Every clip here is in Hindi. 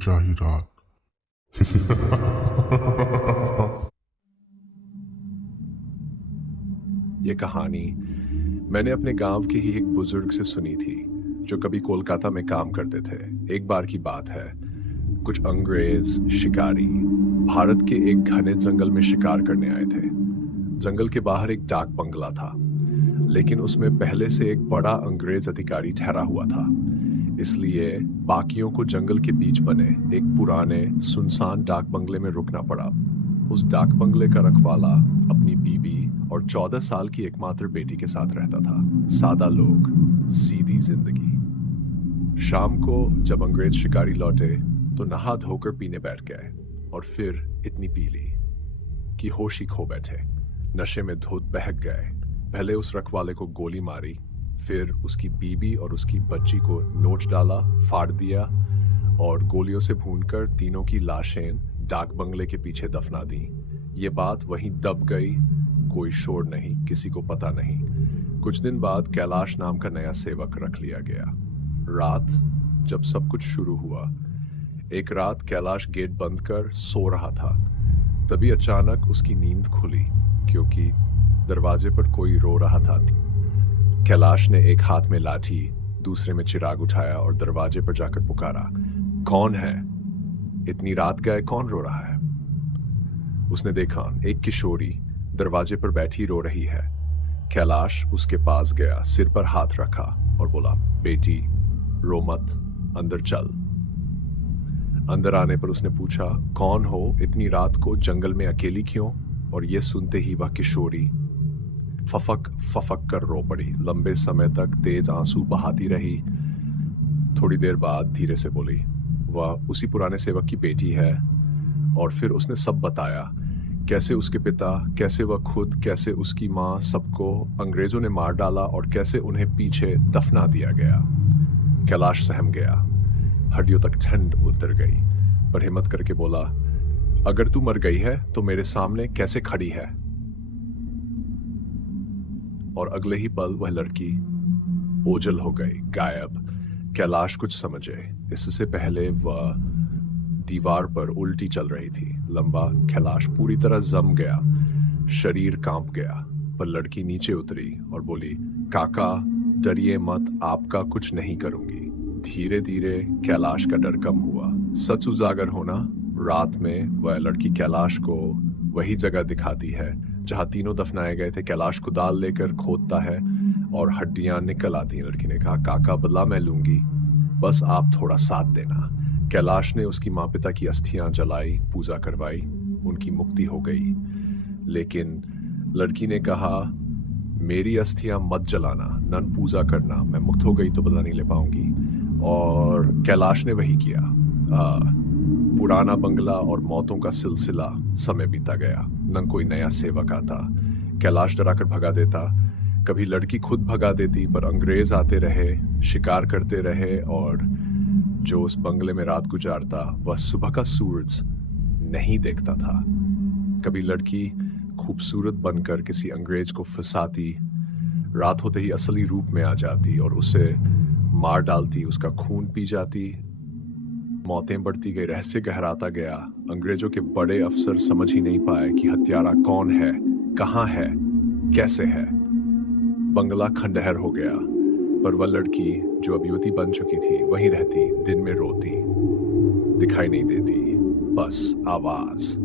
अनचाही रात। ये कहानी मैंने अपने गांव के ही एक बुजुर्ग से सुनी थी जो कभी कोलकाता में काम करते थे। एक बार की बात है, कुछ अंग्रेज शिकारी भारत के एक घने जंगल में शिकार करने आए थे। जंगल के बाहर एक डाक बंगला था, लेकिन उसमें पहले से एक बड़ा अंग्रेज अधिकारी ठहरा हुआ था। इसलिए बाकियों को जंगल के बीच बने एक पुराने सुनसान डाक बंगले में रुकना पड़ा। उस डाक बंगले का रखवाला अपनी बीबी और 14 साल की एकमात्र बेटी के साथ रहता था। सादा लोग, सीधी जिंदगी। शाम को जब अंग्रेज शिकारी लौटे तो नहा धोकर पीने बैठ गए और फिर इतनी पी ली कि होश ही खो बैठे। नशे में धुत बहक गए। पहले उस रखवाले को गोली मारी, फिर उसकी बीबी और उसकी बच्ची को नोच डाला, फाड़ दिया और गोलियों से भूनकर तीनों की लाशें डाक बंगले के पीछे दफना दी। ये बात वहीं दब गई। कोई शोर नहीं, किसी को पता नहीं। कुछ दिन बाद कैलाश नाम का नया सेवक रख लिया गया। रात जब सब कुछ शुरू हुआ, एक रात कैलाश गेट बंद कर सो रहा था। तभी अचानक उसकी नींद खुली क्योंकि दरवाजे पर कोई रो रहा था। कैलाश ने एक हाथ में लाठी, दूसरे में चिराग उठाया और दरवाजे पर जाकर पुकारा, कौन है? इतनी रात गए, कौन रो रहा है? उसने देखा एक किशोरी दरवाजे पर बैठी रो रही है। कैलाश उसके पास गया, सिर पर हाथ रखा और बोला, बेटी रो मत, अंदर चल। अंदर आने पर उसने पूछा, कौन हो? इतनी रात को जंगल में अकेली क्यों? और ये सुनते ही वह किशोरी फफक फफक कर रो पड़ी। लंबे समय तक तेज आंसू बहाती रही। थोड़ी देर बाद धीरे से बोली, वह उसी पुराने सेवक की बेटी है। और फिर उसने सब बताया, कैसे उसके पिता, कैसे वह खुद, कैसे उसकी माँ, सबको अंग्रेजों ने मार डाला और कैसे उन्हें पीछे दफना दिया गया। कैलाश सहम गया, हड्डियों तक ठंड उतर गई, पर हिम्मत करके बोला, अगर तू मर गई है तो मेरे सामने कैसे खड़ी है? और अगले ही पल वह लड़की ओझल हो गई, गायब। कैलाश कुछ समझे इससे पहले वह दीवार पर उल्टी चल रही थी। लंबा कैलाश पूरी तरह जम गया, शरीर कांप गया। पर लड़की नीचे उतरी और बोली, काका डरिए मत, आपका कुछ नहीं करूंगी। धीरे धीरे कैलाश का डर कम हुआ। सच उजागर होना। रात में वह लड़की कैलाश को वही जगह दिखाती है जहां तीनों दफनाए गए थे। कैलाश कुदाल लेकर खोदता है और हड्डियां निकल आती हैं। लड़की ने कहा, काका बदला मैं लूंगी, बस आप थोड़ा साथ देना। कैलाश ने उसकी माँ पिता की अस्थियां जलाई, पूजा करवाई, उनकी मुक्ति हो गई। लेकिन लड़की ने कहा, मेरी अस्थियां मत जलाना, नन पूजा करना, मैं मुक्त हो गई तो बदला नहीं ले पाऊंगी। और कैलाश ने वही किया। पुराना बंगला और मौतों का सिलसिला। समय बीता गया, न कोई नया सेवक आता। कैलाश डराकर भगा देता, कभी लड़की खुद भगा देती, पर अंग्रेज आते रहे, शिकार करते रहे और जो उस बंगले में रात गुजारता वह सुबह का सूरज नहीं देखता था। कभी लड़की खूबसूरत बनकर किसी अंग्रेज को फंसाती, रात होते ही असली रूप में आ जाती और उसे मार डालती, उसका खून पी जाती। मौतें बढ़ती गई, रहस्य गहराता गया। अंग्रेजों के बड़े अफसर समझ ही नहीं पाए कि हत्यारा कौन है, कहाँ है, कैसे है। बंगला खंडहर हो गया, पर वह लड़की जो अब युवती बन चुकी थी वहीं रहती, दिन में रोती, दिखाई नहीं देती, बस आवाज।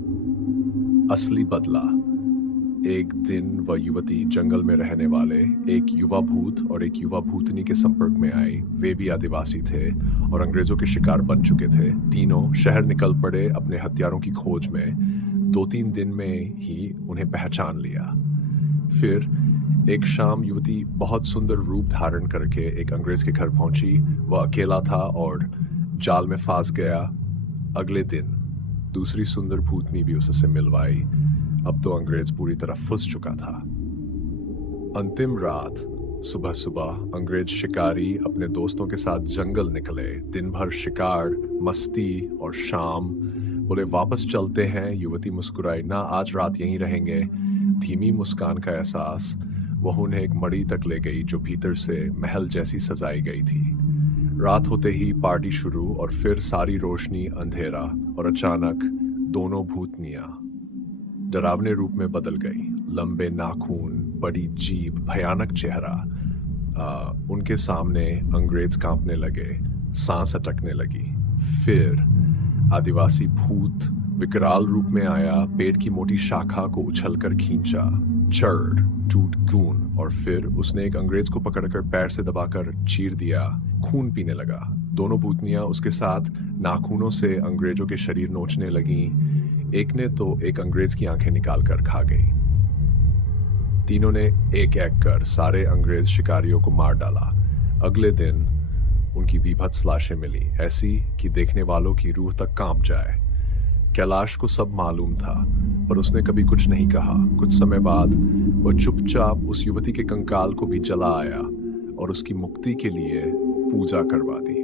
असली बदला। एक दिन वह युवती जंगल में रहने वाले एक युवा भूत और एक युवा भूतनी के संपर्क में आई। वे भी आदिवासी थे और अंग्रेजों के शिकार बन चुके थे। तीनों शहर निकल पड़े अपने हथियारों की खोज में। 2-3 दिन में ही उन्हें पहचान लिया। फिर एक शाम युवती बहुत सुंदर रूप धारण करके एक अंग्रेज के घर पहुंची। वह अकेला था और जाल में फंस गया। अगले दिन दूसरी सुंदर भूतनी भी उससे मिलवाई। अब तो अंग्रेज पूरी तरह फंस चुका था। अंतिम रात, सुबह सुबह अंग्रेज शिकारी अपने दोस्तों के साथ जंगल निकले। दिन भर शिकार, मस्ती और शाम बोले वापस चलते हैं। युवती मुस्कुराई, ना आज रात यहीं रहेंगे। धीमी मुस्कान का एहसास वह उन्हें एक मड़ी तक ले गई जो भीतर से महल जैसी सजाई गई थी। रात होते ही पार्टी शुरू और फिर सारी रोशनी अंधेरा और अचानक दोनों भूतनियां डरावने रूप में बदल गई। लंबे नाखून, बड़ी जीभ, भयानक चेहरा। उनके सामने अंग्रेज कांपने लगे, सांस अटकने लगी। फिर आदिवासी भूत विकराल रूप में आया, पेड़ की मोटी शाखा को उछलकर खींचा, चढ़ टूट गून, और फिर उसने एक अंग्रेज को पकड़कर पैर से दबाकर चीर दिया। खून पीने लगा। दोनों भूतनियां उसके साथ नाखूनों से अंग्रेजों के शरीर नोचने लगीं। एक ने तो एक अंग्रेज की आंखें निकाल कर खा गई। तीनों ने एक एक कर सारे अंग्रेज शिकारियों को मार डाला। अगले दिन उनकी बीभत्स लाशें मिली, ऐसी कि देखने वालों की रूह तक कांप जाए। कैलाश को सब मालूम था, पर उसने कभी कुछ नहीं कहा। कुछ समय बाद वह चुपचाप उस युवती के कंकाल को भी जला आया और उसकी मुक्ति के लिए पूजा करवा दी।